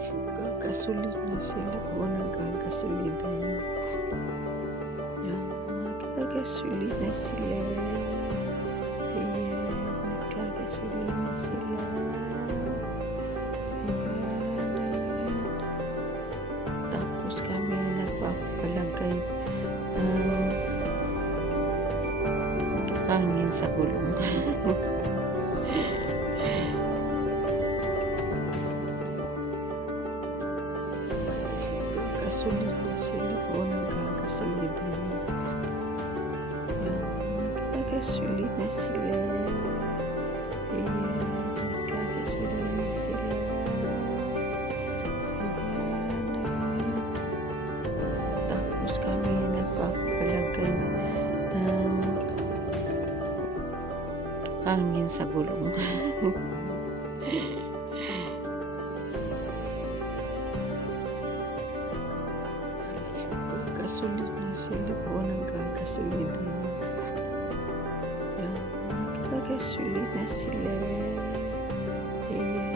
Gagasolina sila o nagagasolina yun. Yan, nagagasolina sila. Ayan, nagagasolina sila. Ayan. Tapos kami nagpapalagay ng hangin sa gulong. Gasolina sila o nagagasolina yun. Yan, nagagasolina sila. Ayan, nagagasolina sila. Ayan. Tapos kami nagpapalagay ng hangin sa gulong. Gasolina sila o nagagasolina yun. Yan, nagagasolina sila. Ayan,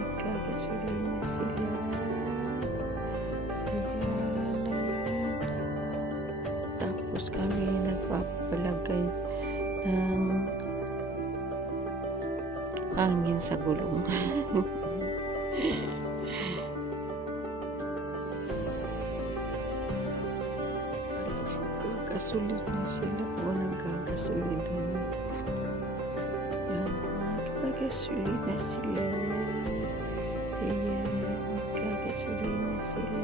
nagagasolina sila. Ayan. Tapos kami nagpapalagay ng hangin sa gulong. Gasolina sila o nagagasolina yun. Yan, nagagasolina sila. Ayan, nagagasolina sila.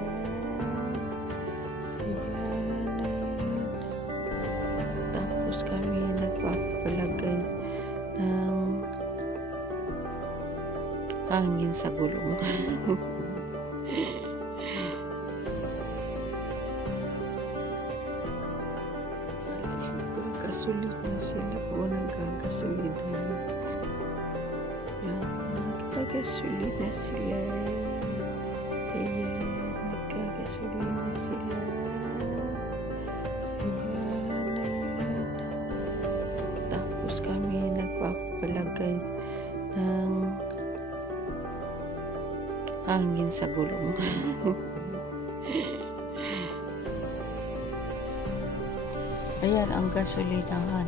Ayan. Tapos kami nagpapalagay ng hangin sa gulong. Gasolina sila o nagagasolina yun. Yan, nagagasolina sila. Ayan, nagagasolina sila. Ayan. Tapos kami nagpapalagay ng hangin sa gulong. Ayan ang gasolinahan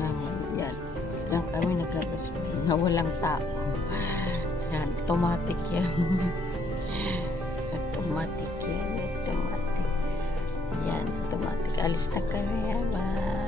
namin. Yan. Yan kami nagagasolina. Walang tao. Yan. Automatic yan. Automatic yan. Automatic. Yan. Automatic. Alis na kami. Bye.